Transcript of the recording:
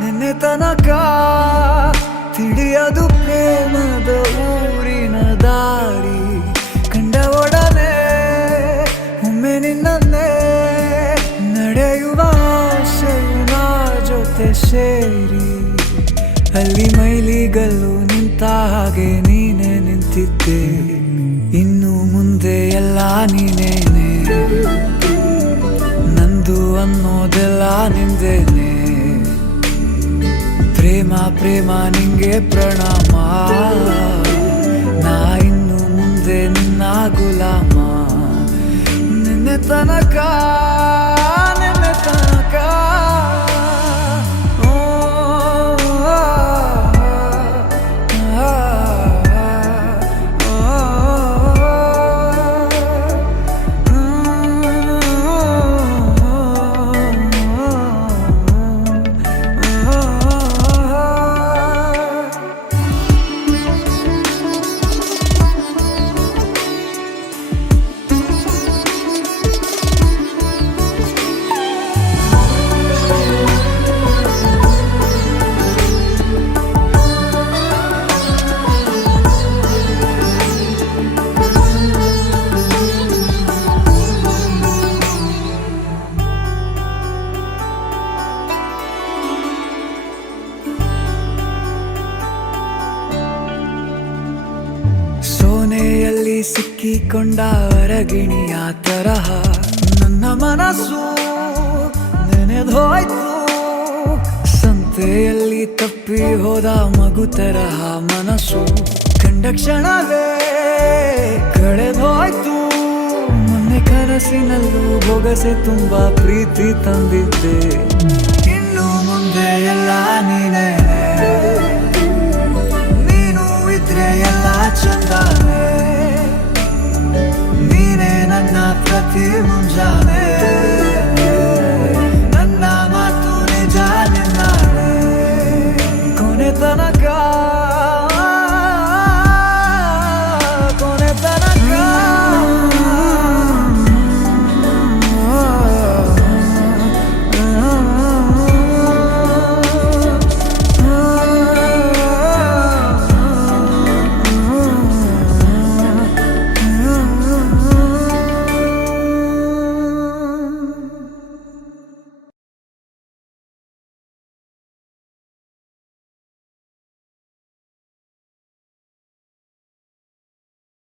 ನಿನ್ನೆ ತನಕ ತಿಳಿಯದು ಪ್ರೇಮದ ಊರಿನ ದಾರಿ. ಕಂಡ ಒಡನೆ ಒಮ್ಮೆ ನಿನ್ನೇ ನಡೆಯುವ ಆಸೆಯ ಜೊತೆ ಸೇರಿ, ಅಲ್ಲಿ ಮೈಲಿಗಲ್ಲು ನಿಂತ ಹಾಗೆ ನೀನೆ ನಿಂತಿದ್ದೆ. ಇನ್ನು ಮುಂದೆ ಎಲ್ಲ ನೀನೇನೆ, ನಂದು ಅನ್ನೋದೆಲ್ಲ ನಿಂದೇನೆ. ಪ್ರೇಮ ಪ್ರೇಮ ನಿಂಗೆ ಪ್ರಣಾಮ, ನಾ ಇನ್ನು ಮುಂದೆ ನಿನ್ನ ಗುಲಾಮ. ನಿನ್ನೆ ತನಕ ಸೋನೆಯಲ್ಲಿ ಸಿಕ್ಕಿಕೊಂಡ ಹೊರಗಿಣಿಯ ತರಹ ನನ್ನ ಮನಸ್ಸು ನೆನೆದೋಯ್ತು. ಸಂತೆಯಲ್ಲಿ ತಪ್ಪಿ ಹೋದ ಮಗು ತರಹ ಮನಸ್ಸು ಕಂಡ ಕ್ಷಣವೇ ಕಳೆದೋಯ್ತು. ಮೊನ್ನೆ ಕನಸಿನಲ್ಲೂ ಬೊಗಸೆ ತುಂಬಾ ಪ್ರೀತಿ ತಂದಿದ್ದೆ. ಇನ್ನು ಮುಂದೆ ಎಲ್ಲ ನೀನೇ, ನೀನು ಇದ್ರೆ ಎಲ್ಲ ಚಂದಾನೆ. ನೀನೇ ನನ್ನ ಪ್ರತಿ ಮುಂಜಾನೆ.